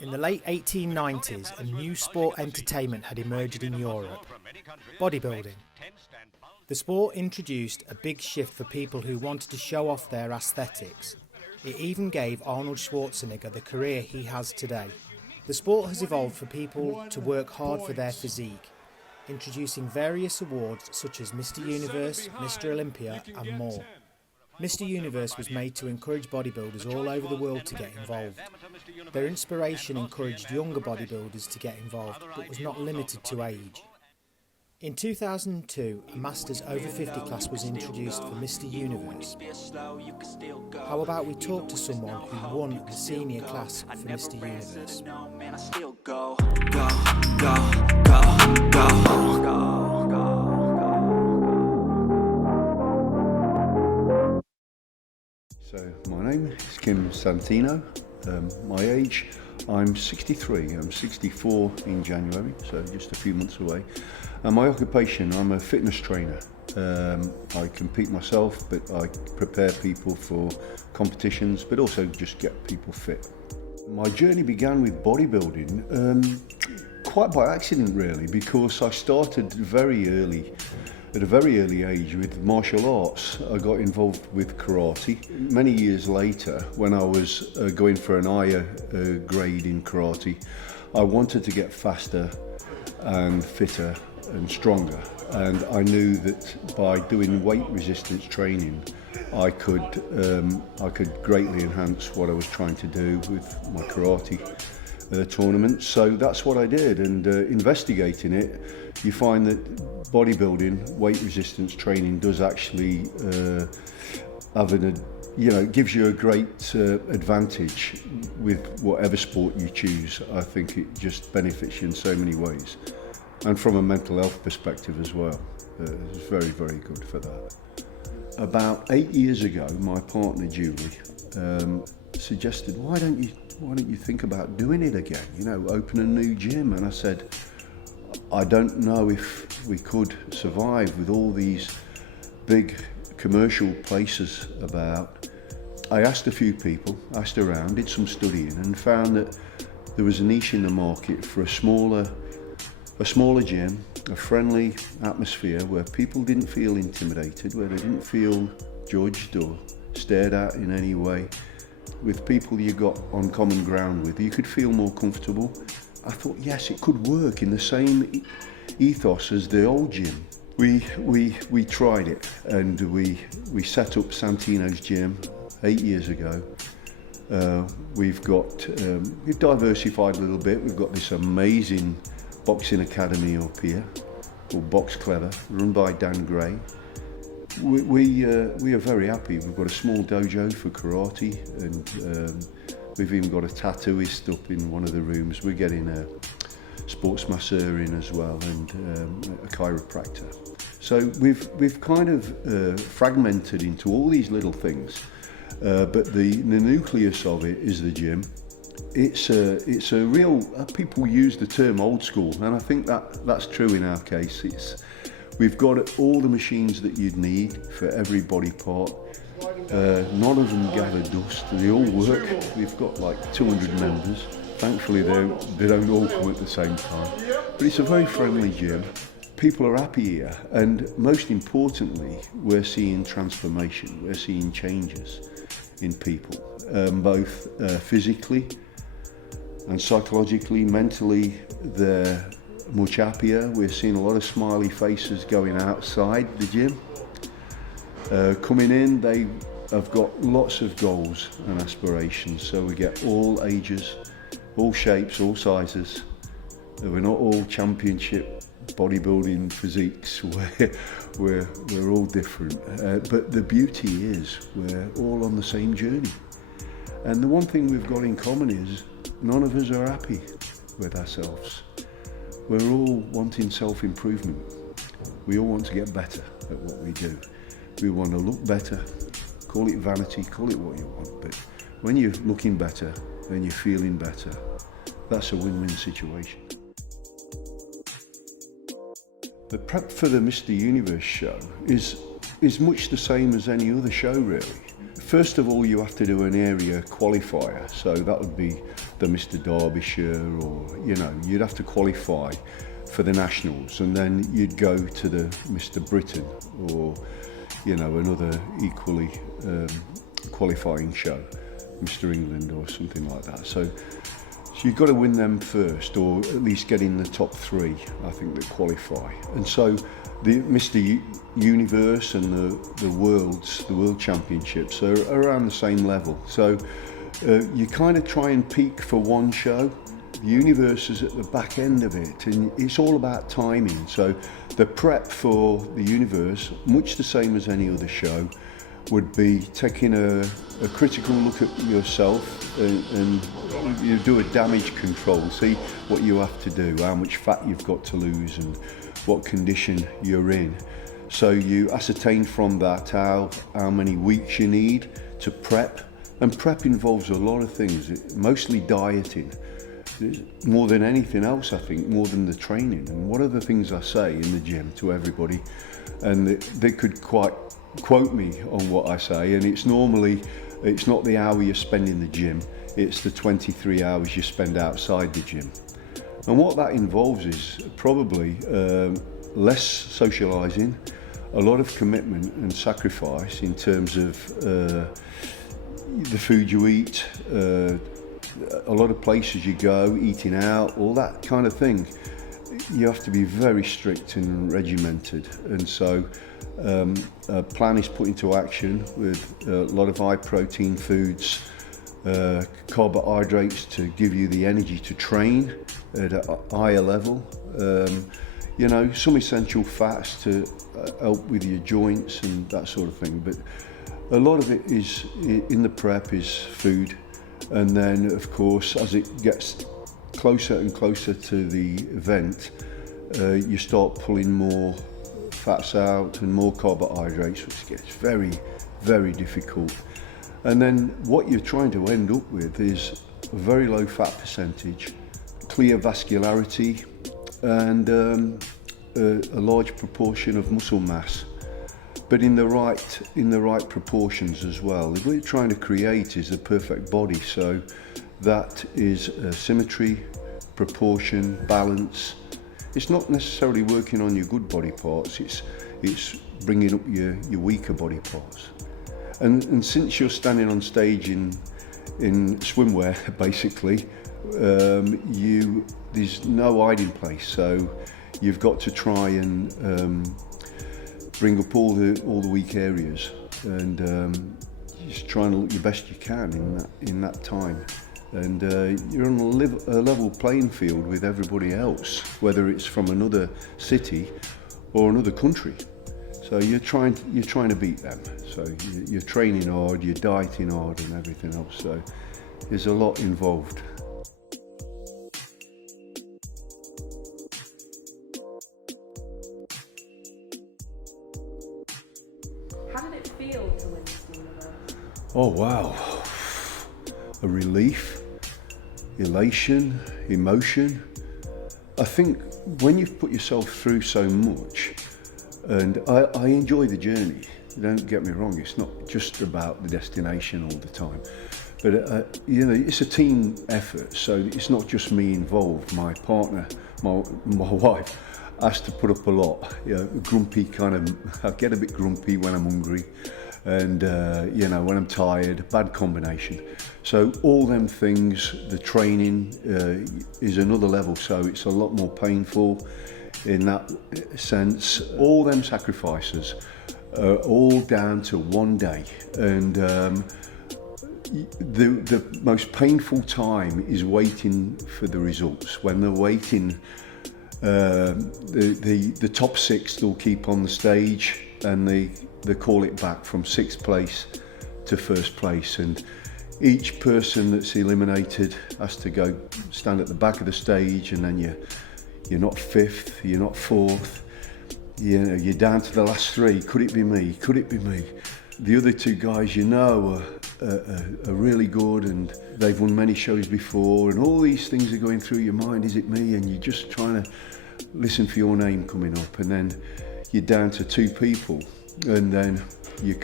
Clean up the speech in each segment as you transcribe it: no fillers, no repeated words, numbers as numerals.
In the late 1890s, a new sport entertainment had emerged in Europe: bodybuilding. The sport introduced a big shift for people who wanted to show off their aesthetics. It even gave Arnold Schwarzenegger the career he has today. The sport has evolved for people to work hard for their physique, introducing various awards such as Mr. Universe, Mr. Olympia and more. Mr. Universe was made to encourage bodybuilders all over the world to get involved. Their inspiration encouraged younger bodybuilders to get involved, but was not limited to age. In 2002, a Masters over 50 class was introduced for Mr. Universe. How about we talk to someone who won the senior class for Mr. Universe? So my name is Kim Santino. My age, I'm 63. I'm 64 in January, so just a few months away. And my occupation, I'm a fitness trainer. I compete myself, but I prepare people for competitions, but also just get people fit. My journey began with bodybuilding, quite by accident really, because I started at a very early age with martial arts. I got involved with karate. Many years later, when I was going for an higher grade in karate, I wanted to get faster and fitter and stronger. And I knew that by doing weight resistance training, I could greatly enhance what I was trying to do with my karate tournaments. So that's what I did, and investigating it, you find that bodybuilding, weight resistance training does actually gives you a great advantage with whatever sport you choose. I think it just benefits you in so many ways. And from a mental health perspective as well. It's very, very good for that. About 8 years ago, my partner Julie suggested, why don't you think about doing it again? Open a new gym. And I said, I don't know if we could survive with all these big commercial places about. I asked a few people, asked around, did some studying, and found that there was a niche in the market for a smaller gym, a friendly atmosphere where people didn't feel intimidated, where they didn't feel judged or stared at in any way. With people you got on common ground with, you could feel more comfortable. I thought, yes, it could work in the same ethos as the old gym. We tried it, and we set up Santino's Gym 8 years ago. We've diversified a little bit. We've got this amazing boxing academy up here called Box Clever, run by Dan Gray. We are very happy. We've got a small dojo for karate, and we've even got a tattooist up in one of the rooms. We're getting a sports masseur in as well, and a chiropractor. So we've kind of fragmented into all these little things, but the nucleus of it is the gym. It's a real, people use the term old school, and I think that's true in our case. We've got all the machines that you'd need for every body part. None of them gather dust, they all work. We've got like 200 members. Thankfully they don't all come at the same time. But it's a very friendly gym. People are happy here, and most importantly, we're seeing transformation. We're seeing changes in people, both physically and psychologically, mentally. They're much happier. We're seeing a lot of smiley faces going outside the gym. Coming in, they have got lots of goals and aspirations, so we get all ages, all shapes, all sizes. We're not all championship bodybuilding physiques, we're all different. But the beauty is we're all on the same journey. And the one thing we've got in common is none of us are happy with ourselves. We're all wanting self-improvement. We all want to get better at what we do. We want to look better, call it vanity, call it what you want, but when you're looking better and you're feeling better, that's a win-win situation. The prep for the Mr. Universe show is much the same as any other show really. First of all, you have to do an area qualifier, so that would be the Mr. Derbyshire, or, you know, you'd have to qualify for the nationals, and then you'd go to the Mr. Britain, or, you know, another equally qualifying show, Mr. England or something like that. So you've got to win them first, or at least get in the top 3, I think, that qualify. And so the Mr. Universe and the World Championships are around the same level. So you kind of try and peak for one show. The Universe is at the back end of it, and it's all about timing. So the prep for the Universe, much the same as any other show, would be taking a critical look at yourself, and you do a damage control, see what you have to do, how much fat you've got to lose and what condition you're in. So you ascertain from that how many weeks you need to prep, and prep involves a lot of things, mostly dieting, more than anything else, I think, more than the training. And one of the things I say in the gym to everybody, and they could quite quote me on what I say, and it's not the hour you spend in the gym, it's the 23 hours you spend outside the gym. And what that involves is probably less socialising, a lot of commitment and sacrifice in terms of the food you eat, a lot of places you go, eating out, all that kind of thing. You have to be very strict and regimented, and so a plan is put into action with a lot of high protein foods, carbohydrates to give you the energy to train at a higher level, you know, some essential fats to help with your joints and that sort of thing. But a lot of it is in the prep is food, and then of course as it gets closer and closer to the event, you start pulling more fats out and more carbohydrates, which gets very, very difficult. And then what you're trying to end up with is a very low fat percentage, clear vascularity, and a large proportion of muscle mass, but in the right proportions as well. What you're trying to create is a perfect body, so that is symmetry, proportion, balance. It's not necessarily working on your good body parts, it's bringing up your weaker body parts. And since you're standing on stage in swimwear, basically, there's no hiding place, so you've got to try and bring up all the weak areas, and just try and look your best you can in that time. And you're on a level playing field with everybody else, whether it's from another city or another country. So you're trying to beat them. So you're training hard, you're dieting hard, and everything else. So there's a lot involved. How did it feel to win this Universe? Oh wow, a relief, elation, emotion. I think when you've put yourself through so much, and I enjoy the journey, don't get me wrong, it's not just about the destination all the time, but you know, it's a team effort, so it's not just me involved. My partner, my wife, has to put up a lot. You know, grumpy kind of, I get a bit grumpy when I'm hungry, and you know, when I'm tired, bad combination. So all them things, the training is another level, so it's a lot more painful in that sense. All them sacrifices are all down to one day, and the most painful time is waiting for the results. When they're waiting, the top 6 they'll keep on the stage, and they call it back from 6th place to 1st place, and each person that's eliminated has to go stand at the back of the stage, and then you're not 5th, you're not 4th, you know, you're down to the last 3. Could it be me? Could it be me? The other 2 guys, you know, are really good, and they've won many shows before, and all these things are going through your mind. Is it me? And you're just trying to listen for your name coming up, and then you're down to 2 people, and then you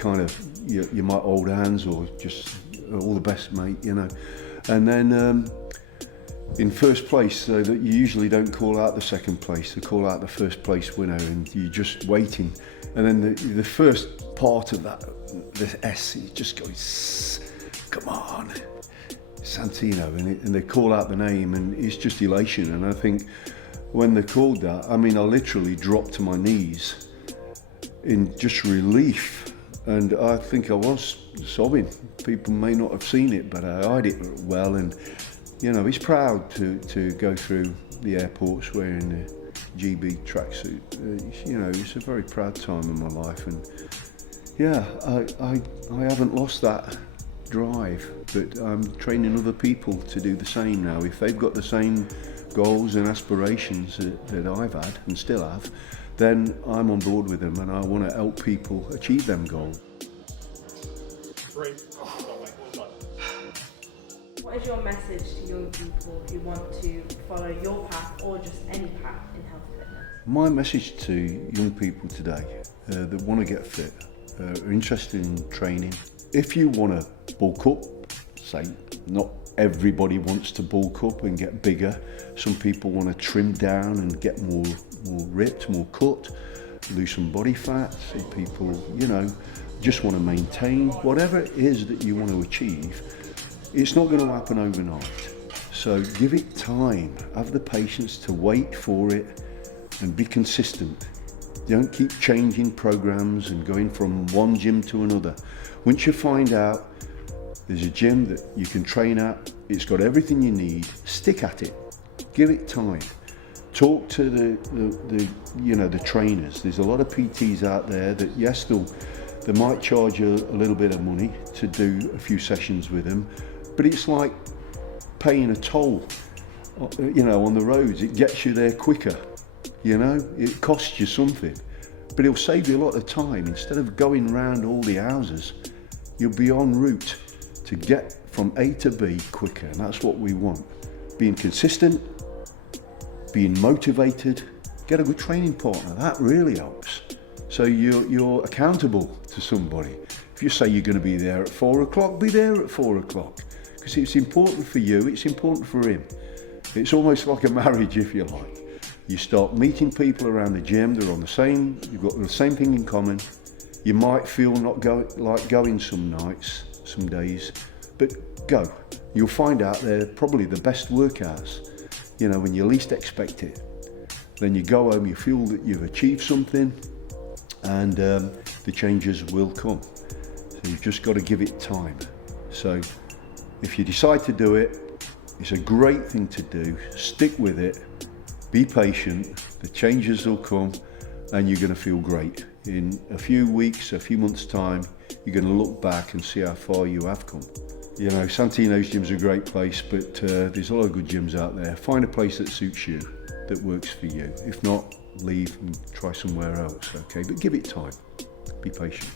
might hold hands, or just all the best, mate, you know. And then in first place, so that you usually don't call out the second place, they call out the first place winner, and you're just waiting. And then the first part of that, the S, it just goes, come on, Santino, and they call out the name, and it's just elation. And I think when they called that, I mean, I literally dropped to my knees in just relief, and I think I was sobbing. People may not have seen it, but I hid it well. And you know, he's proud to go through the airports wearing the GB tracksuit. You know, it's a very proud time in my life, and yeah, I haven't lost that drive, but I'm training other people to do the same now. If they've got the same goals and aspirations that I've had and still have, then I'm on board with them, and I want to help people achieve them goals. Great. What is your message to young people who want to follow your path or just any path in health and fitness? My message to young people today that want to get fit, are interested in training. If you want to bulk up, say not everybody wants to bulk up and get bigger. Some people want to trim down and get more ripped, more cut, lose some body fat. Some people, you know, just want to maintain. Whatever it is that you want to achieve, it's not going to happen overnight. So give it time. Have the patience to wait for it and be consistent. Don't keep changing programs and going from one gym to another. Once you find out there's a gym that you can train at, it's got everything you need, stick at it. Give it time. Talk to the trainers. There's a lot of PTs out there that, yes, they might charge you a little bit of money to do a few sessions with them, but it's like paying a toll, you know, on the roads. It gets you there quicker, you know, it costs you something, but it'll save you a lot of time. Instead of going round all the houses, you'll be en route to get from A to B quicker, and that's what we want. Being consistent, being motivated, get a good training partner, that really helps. So you're accountable to somebody. If you say you're going to be there at 4 o'clock, be there at 4 o'clock. Because it's important for you, it's important for him. It's almost like a marriage, if you like. You start meeting people around the gym, they're on the same, you've got the same thing in common. You might feel not like going some nights, some days, but go. You'll find out they're probably the best workouts, you know, when you least expect it. Then you go home, you feel that you've achieved something, and the changes will come. So you've just got to give it time. So if you decide to do it, it's a great thing to do. Stick with it, be patient, the changes will come, and you're going to feel great. In a few weeks, a few months' time, you're going to look back and see how far you have come. You know, Santino's gym's a great place, but there's a lot of good gyms out there. Find a place that suits you, that works for you. If not, leave and try somewhere else, okay? But give it time. Be patient.